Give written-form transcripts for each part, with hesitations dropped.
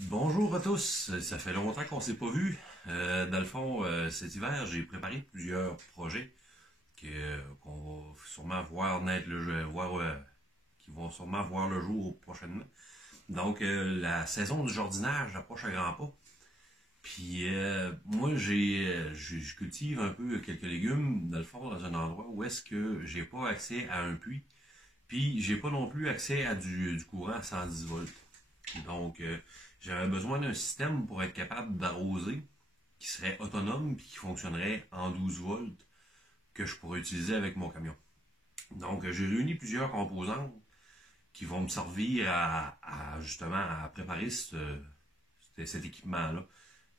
Bonjour à tous, ça fait longtemps qu'on s'est pas vu. Dans le fond, cet hiver, j'ai préparé plusieurs projets qu'on va sûrement voir naître qui vont sûrement voir le jour prochainement. Donc, la saison du jardinage approche à grands pas. Puis, moi, je cultive un peu quelques légumes, dans le fond, dans un endroit où est-ce que j'ai pas accès à un puits. Puis, j'ai pas non plus accès à du courant à 110 volts. Donc, j'avais besoin d'un système pour être capable d'arroser, qui serait autonome puis qui fonctionnerait en 12 volts, que je pourrais utiliser avec mon camion. Donc, j'ai réuni plusieurs composantes qui vont me servir justement à préparer cet équipement-là,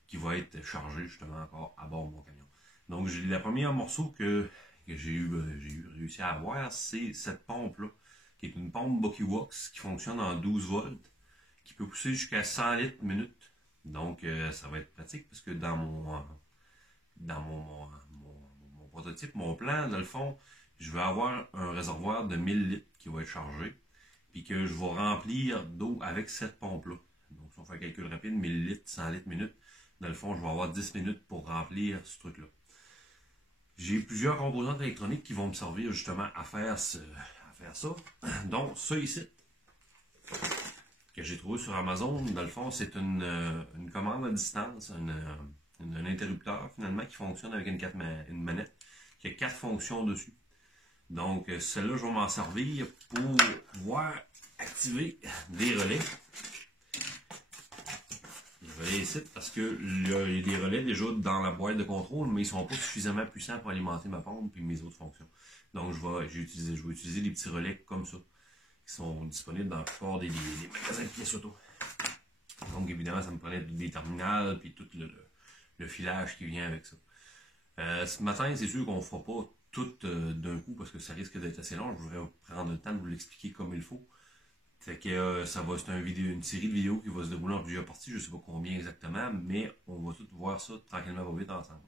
qui va être chargé justement encore à bord de mon camion. Donc, le premier morceau que j'ai réussi à avoir, c'est cette pompe-là, qui est une pompe Bucky Works qui fonctionne en 12 volts, qui peut pousser jusqu'à 100 litres minute. Donc, ça va être pratique parce que dans mon prototype, mon plan, dans le fond, je vais avoir un réservoir de 1000 litres qui va être chargé, puis que je vais remplir d'eau avec cette pompe-là. Donc, si on fait un calcul rapide, 1000 litres, 100 litres minute, dans le fond, je vais avoir 10 minutes pour remplir ce truc-là. J'ai plusieurs composantes électroniques qui vont me servir justement à faire ça. Donc, ça ici, que j'ai trouvé sur Amazon, dans le fond, c'est une commande à distance, un interrupteur finalement qui fonctionne avec une manette qui a 4 fonctions dessus. Donc, celle-là, je vais m'en servir pour pouvoir activer des relais. Des relais ici, parce que il y a des relais déjà dans la boîte de contrôle, mais ils ne sont pas suffisamment puissants pour alimenter ma pompe et mes autres fonctions. Donc, je vais utiliser des petits relais comme ça, qui sont disponibles dans la plupart des magasins de pièces auto. Donc, évidemment, ça me prenait des terminales puis tout le filage qui vient avec ça. Ce matin, c'est sûr qu'on ne fera pas tout d'un coup parce que ça risque d'être assez long. Je voudrais prendre le temps de vous l'expliquer comme il faut. Fait que une série de vidéos qui va se dérouler en plusieurs parties, je ne sais pas combien exactement, mais on va tout voir ça tranquillement pas vite ensemble.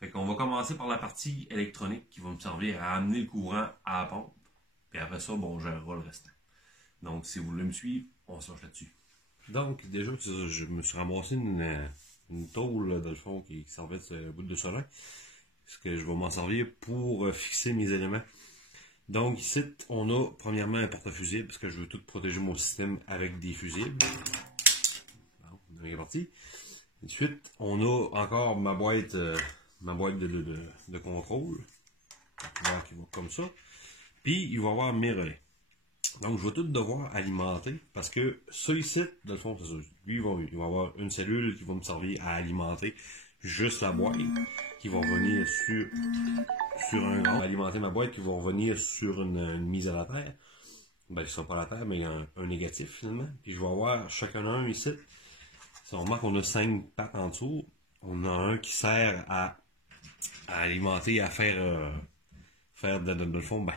Fait qu'on va commencer par la partie électronique qui va me servir à amener le courant à la pompe. Puis après ça, bon, on gérera le restant. Donc, si vous voulez me suivre, on se lâche là-dessus. Donc, déjà, je me suis ramassé une tôle, dans le fond, qui servait de ce bout de soleil. Parce que je vais m'en servir pour fixer mes éléments. Donc, ici, on a premièrement un porte-fusible, parce que je veux tout protéger mon système avec des fusibles. Bon, on est parti. Ensuite, on a encore ma boîte de contrôle. Qui va comme ça. Puis, il va y avoir mes relais. Donc, je vais tout devoir alimenter parce que ça ici, dans le fond, c'est ça. Lui, il va avoir une cellule qui va me servir à alimenter juste la boîte qui va revenir sur un grand. Alimenter ma boîte qui va revenir sur une mise à la terre. Ben, ce sera pas la terre, mais un négatif finalement. Puis je vais avoir chacun un ici. Si on remarque qu'on a 5 pattes en dessous, on a un qui sert à alimenter, à faire de le fond, ben,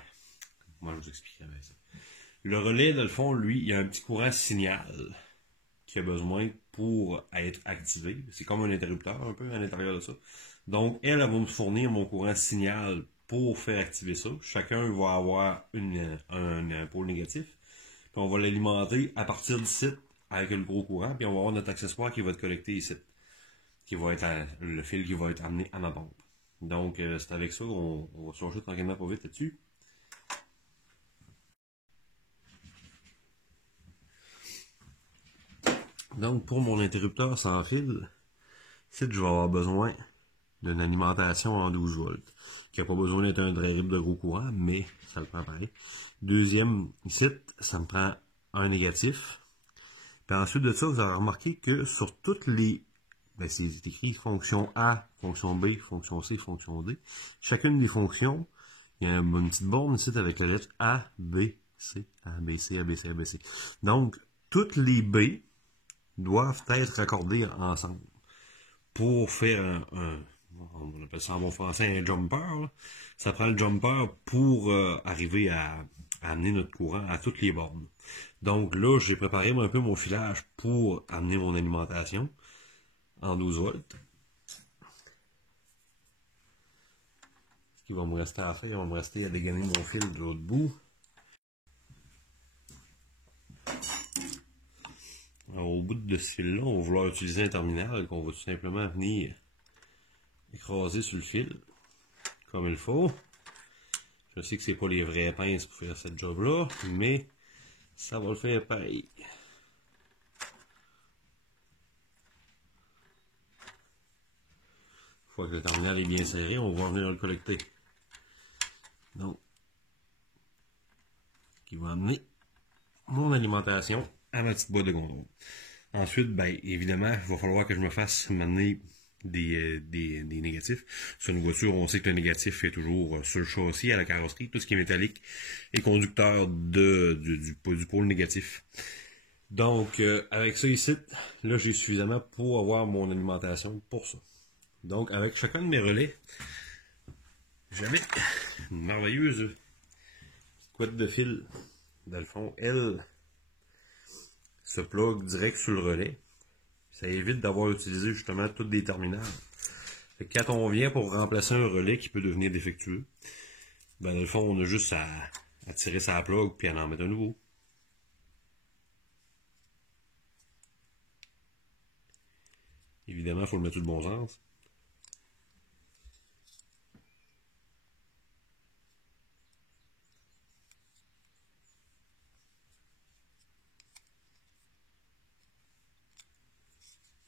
moi je vous expliquerai bien ça. Le relais, dans le fond, lui, il y a un petit courant signal qui a besoin pour être activé. C'est comme un interrupteur un peu à l'intérieur de ça. Donc, elle va me fournir mon courant signal pour faire activer ça. Chacun va avoir un pôle négatif. Puis on va l'alimenter à partir d'ici avec le gros courant. Puis on va avoir notre accessoire qui va être connecté ici. Qui va être le fil qui va être amené à ma pompe. Donc, c'est avec ça qu'on va se changer tranquillement pas vite là-dessus. Donc, pour mon interrupteur sans fil, ici, je vais avoir besoin d'une alimentation en 12 volts, qui n'a pas besoin d'être un terrible de gros courant, mais ça le prend pareil. Deuxième, ici, ça me prend un négatif. Puis ensuite de ça, vous avez remarqué que sur toutes les... Ben, c'est écrit fonction A, fonction B, fonction C, fonction D. Chacune des fonctions, il y a une petite borne ici avec la lettre A, B, C, A, B, C, A, B, C, A, B, C. Donc, toutes les B doivent être raccordés ensemble pour faire on appelle ça en bon français un jumper. Là. Ça prend le jumper pour arriver à amener notre courant à toutes les bornes. Donc là, j'ai préparé un peu mon filage pour amener mon alimentation en 12 volts. Ce qui va me rester à faire, il va me rester à dégainer mon fil de l'autre bout. Alors, au bout de ce fil-là, on va vouloir utiliser un terminal qu'on va tout simplement venir écraser sur le fil, comme il faut. Je sais que c'est pas les vraies pinces pour faire cette job-là, mais ça va le faire pareil. Une fois que le terminal est bien serré, on va venir le collecter. Donc, qui va amener mon alimentation à ma petite boîte de contrôle. Ensuite, ben, évidemment, il va falloir que je me fasse m'amener des négatifs. Sur une voiture, on sait que le négatif est toujours sur le châssis, à la carrosserie. Tout ce qui est métallique est conducteur du pôle négatif. Donc, avec ça ici, là, j'ai suffisamment pour avoir mon alimentation pour ça. Donc, avec chacun de mes relais, j'avais une merveilleuse couette de fil. Dans le fond, elle se plug direct sur le relais. Ça évite d'avoir utilisé justement toutes des terminales. Fait que quand on vient pour remplacer un relais qui peut devenir défectueux, ben dans le fond, on a juste à tirer sa plug puis à en mettre un nouveau. Évidemment, il faut le mettre tout le bon sens.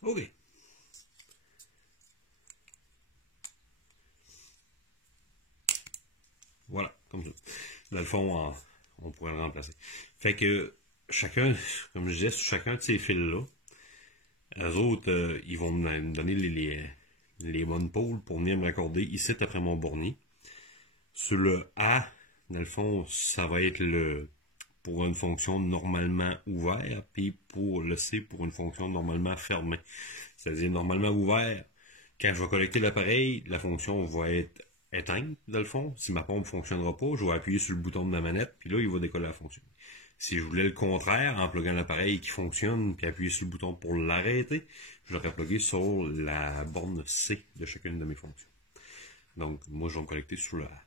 OK. Voilà, comme ça. Dans le fond, on pourrait le remplacer. Fait que chacun, comme je disais, sur chacun de ces fils-là, eux autres, ils vont me donner les bonnes pôles pour venir me raccorder ici après mon bornier. Sur le A, dans le fond, ça va être pour une fonction normalement ouverte, puis pour le C, pour une fonction normalement fermée. C'est-à-dire, normalement ouvert, quand je vais collecter l'appareil, la fonction va être éteinte, dans le fond. Si ma pompe ne fonctionnera pas, je vais appuyer sur le bouton de ma manette, puis là, il va décoller la fonction. Si je voulais le contraire, en pluguant l'appareil qui fonctionne, puis appuyer sur le bouton pour l'arrêter, je l'aurais plugué sur la borne C de chacune de mes fonctions. Donc, moi, je vais me collecter sur le A.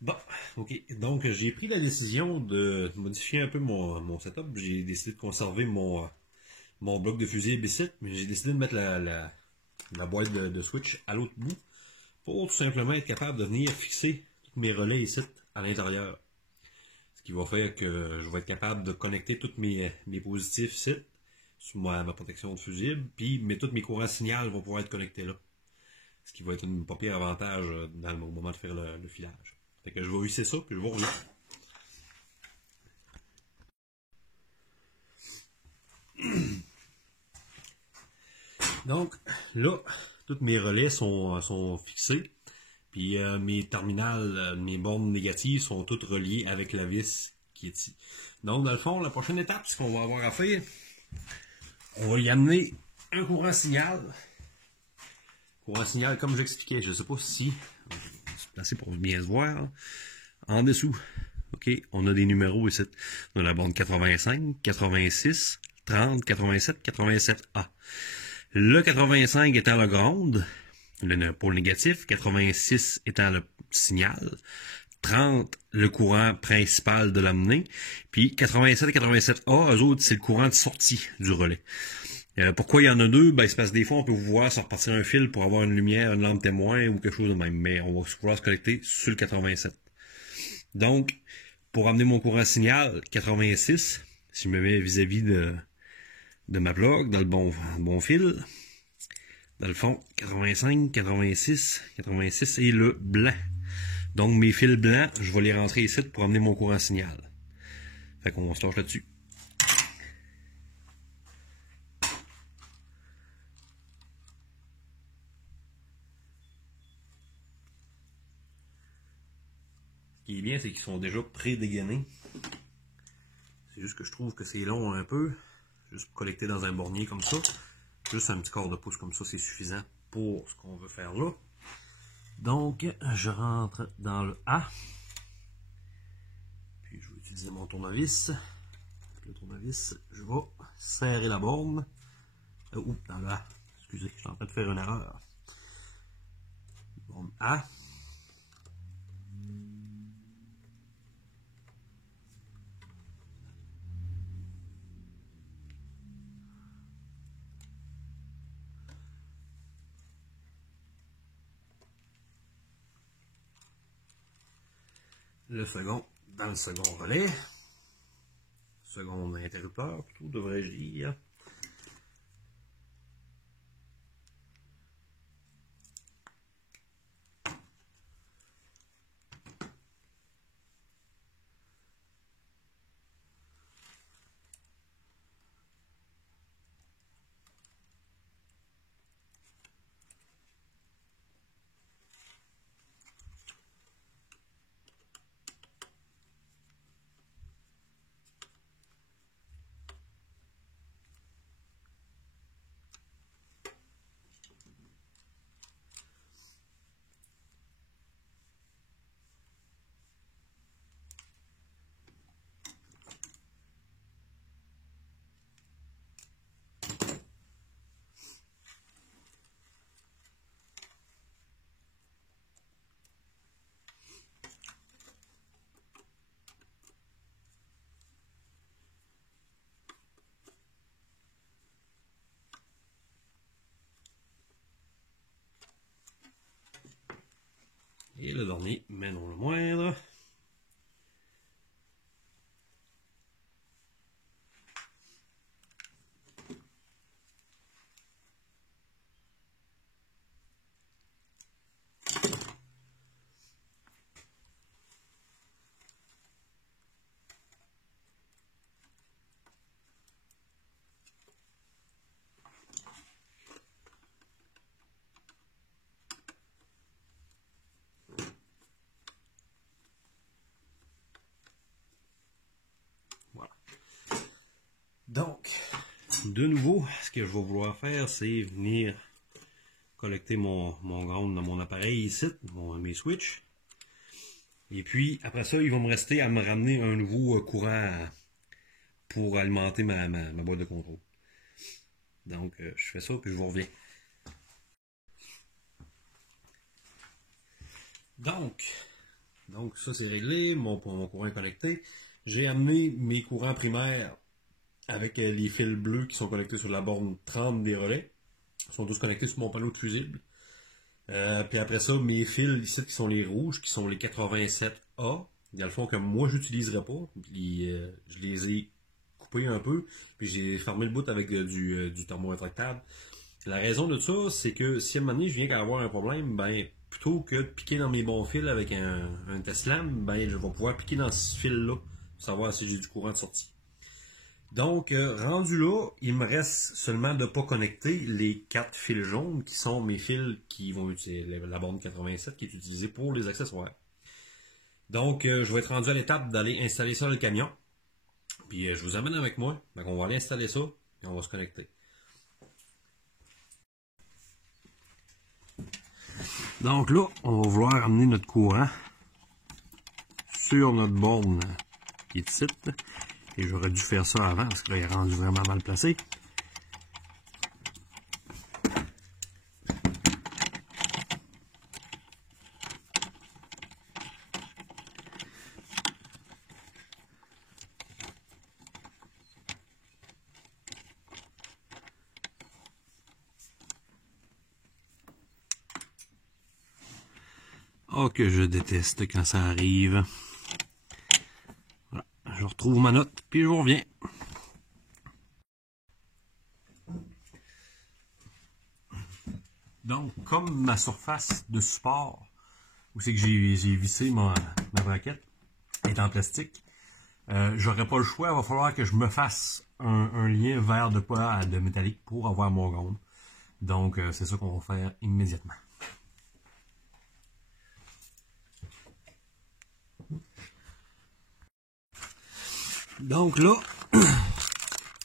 Bon, ok. Donc, j'ai pris la décision de modifier un peu mon setup. J'ai décidé de conserver mon bloc de fusible ici, mais j'ai décidé de mettre la boîte de switch à l'autre bout pour tout simplement être capable de venir fixer tous mes relais ici à l'intérieur. Ce qui va faire que je vais être capable de connecter tous mes positifs ici sur ma protection de fusible, puis tous mes courants signal vont pouvoir être connectés là. Ce qui va être un pas pire avantage dans le moment de faire le filage. Fait que je vais visser ça, puis je vais revenir. Donc, là, tous mes relais sont fixés. Puis mes terminales, mes bornes négatives sont toutes reliées avec la vis qui est ici. Donc, dans le fond, la prochaine étape, ce qu'on va avoir à faire, on va y amener un courant signal. Courant signal, comme j'expliquais, je ne sais pas si se placer pour bien se voir. Hein. En dessous, ok, on a des numéros ici. On a la borne 85, 86, 30, 87, 87A. Le 85 étant le ground, le pôle négatif, 86 étant le signal, 30 le courant principal de l'amener, puis 87 et 87A, eux autres, c'est le courant de sortie du relais. Pourquoi il y en a deux? Ben, c'est parce que des fois, on peut vous voir se repartir un fil pour avoir une lumière, une lampe témoin ou quelque chose de même. Mais on va pouvoir se connecter sur le 87. Donc, pour amener mon courant signal 86, si je me mets vis-à-vis de ma plug, dans le bon fil, dans le fond, 85, 86, 86 et le blanc. Donc, mes fils blancs, je vais les rentrer ici pour amener mon courant signal. Fait qu'on se lâche là-dessus. Ce qui est bien, c'est qu'ils sont déjà pré-dégainés. C'est juste que je trouve que c'est long un peu. Juste pour collecter dans un bornier comme ça. Juste un petit quart de pouce comme ça, c'est suffisant pour ce qu'on veut faire là. Donc, je rentre dans le A. Puis, je vais utiliser mon tournevis. Avec le tournevis, je vais serrer la borne. Dans le A. excusez, je suis en train de faire une erreur. Bombe A. Le second dans le second relais. Second interrupteur, plutôt, devrais-je dire. Et le dernier, mais non le moindre. Donc, de nouveau, ce que je vais vouloir faire, c'est venir collecter mon ground dans mon appareil ici, mes switches. Et puis, après ça, il va me rester à me ramener un nouveau courant pour alimenter ma boîte de contrôle. Donc, je fais ça, puis je vous reviens. Donc ça c'est réglé, mon courant est connecté. J'ai amené mes courants primaires avec les fils bleus qui sont connectés sur la borne 30 des relais. Ils sont tous connectés sur mon panneau de fusible. Puis après ça, mes fils ici qui sont les rouges, qui sont les 87A, dans le fond que moi j'utiliserai pas. Puis, je les ai coupés un peu, puis j'ai fermé le bout avec du thermo rétractable. La raison de ça, c'est que si à un moment donné je viens qu'à avoir un problème, ben plutôt que de piquer dans mes bons fils avec un Teslam, ben je vais pouvoir piquer dans ce fil-là pour savoir si j'ai du courant de sortie. Donc, rendu là, il me reste seulement de ne pas connecter les 4 fils jaunes qui sont mes fils qui vont utiliser la borne 87 qui est utilisée pour les accessoires. Donc, je vais être rendu à l'étape d'aller installer ça dans le camion. Puis, je vous amène avec moi. Donc, on va aller installer ça et on va se connecter. Donc là, on va vouloir amener notre courant sur notre borne qui est ici. Et j'aurais dû faire ça avant parce que là, il est rendu vraiment mal placé. Oh, que je déteste quand ça arrive. Voilà, je retrouve ma note, puis je vous reviens. Donc, comme ma surface de support, où c'est que j'ai vissé ma braquette, est en plastique, j'aurais pas le choix, il va falloir que je me fasse un lien vers de métallique pour avoir mon ground. Donc, c'est ça qu'on va faire immédiatement. Donc là,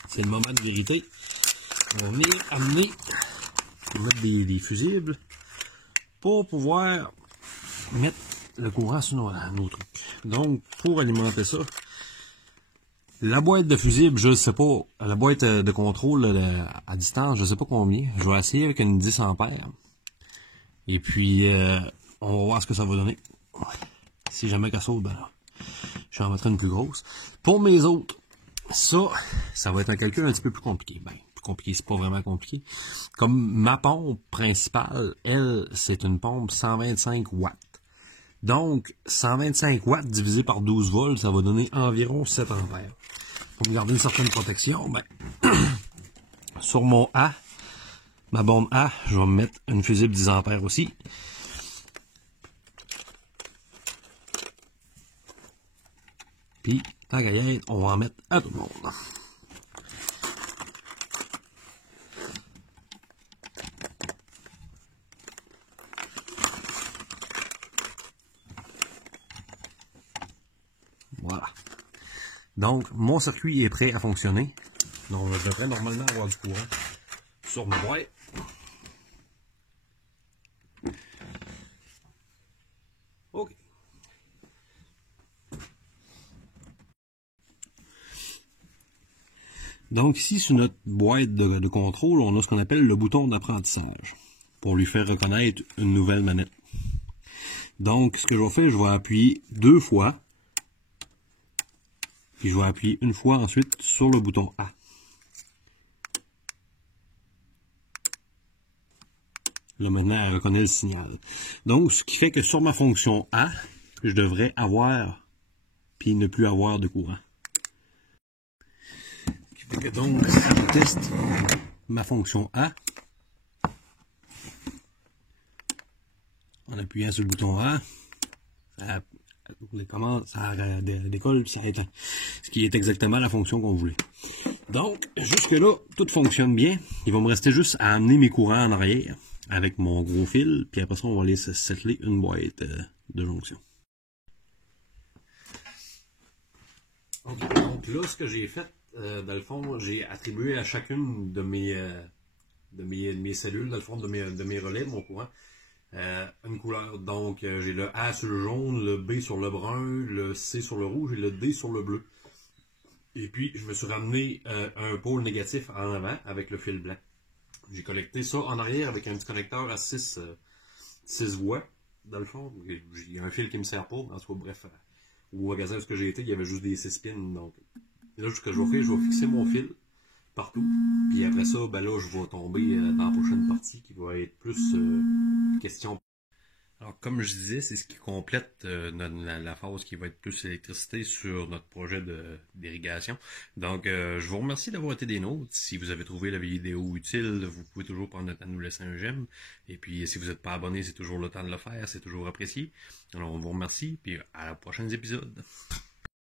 c'est le moment de vérité. On va venir amener, mettre des fusibles pour pouvoir mettre le courant sur nos trucs. Donc, pour alimenter ça, La boîte de fusible, je sais pas. La boîte de contrôle à distance, je sais pas combien. Je vais essayer avec une 10 ampères. Et puis, on va voir ce que ça va donner. Si jamais qu'elle saute, ben là, j'en mettrai une plus grosse. Pour mes autres, ça va être un calcul un petit peu plus compliqué. Ben, plus compliqué, c'est pas vraiment compliqué. Comme ma pompe principale, elle, c'est une pompe 125 watts. Donc, 125 watts divisé par 12 volts, ça va donner environ 7 ampères. Pour me garder une certaine protection, ben, sur mon A, ma borne A, je vais me mettre une fusible 10 ampères aussi. Puis, en gaillette, on va en mettre à tout le monde. Voilà. Donc, mon circuit est prêt à fonctionner. Donc, je devrais normalement avoir du courant sur ma boîte. OK. Donc, ici, sur notre boîte de contrôle, on a ce qu'on appelle le bouton d'apprentissage pour lui faire reconnaître une nouvelle manette. Donc, ce que je vais faire, je vais appuyer 2 fois. Puis je vais appuyer une fois ensuite sur le bouton A. Là maintenant, elle reconnaît le signal. Donc, ce qui fait que sur ma fonction A, je devrais avoir, puis ne plus avoir de courant. Ce qui fait que donc, si je teste ma fonction A, en appuyant sur le bouton A, ça décolle puis ça éteint. Ce qui est exactement la fonction qu'on voulait. Donc, jusque là, tout fonctionne bien. Il va me rester juste à amener mes courants en arrière avec mon gros fil, puis après ça, on va aller settler une boîte de jonction. Okay. Donc là, ce que j'ai fait, dans le fond, j'ai attribué à chacune de mes cellules, dans le fond, de mes relais, de mon courant, une couleur. Donc, j'ai le A sur le jaune, le B sur le brun, le C sur le rouge et le D sur le bleu. Et puis, je me suis ramené un pôle négatif en avant avec le fil blanc. J'ai connecté ça en arrière avec un petit connecteur à 6 voies, dans le fond. Il y a un fil qui me sert pas, mais en tout cas, bref, au magasin où j'ai été, il y avait juste des 6 pins. Donc, et là, ce que je vais faire, je vais fixer mon fil partout. Puis après ça, ben là, je vais tomber dans la prochaine partie qui va être plus question. Alors, comme je disais, c'est ce qui complète la phase qui va être plus électricité sur notre projet d'irrigation. Donc, je vous remercie d'avoir été des nôtres. Si vous avez trouvé la vidéo utile, vous pouvez toujours prendre le temps de nous laisser un j'aime. Et puis, si vous n'êtes pas abonné, c'est toujours le temps de le faire. C'est toujours apprécié. Alors, on vous remercie. Puis, à la prochaine épisode.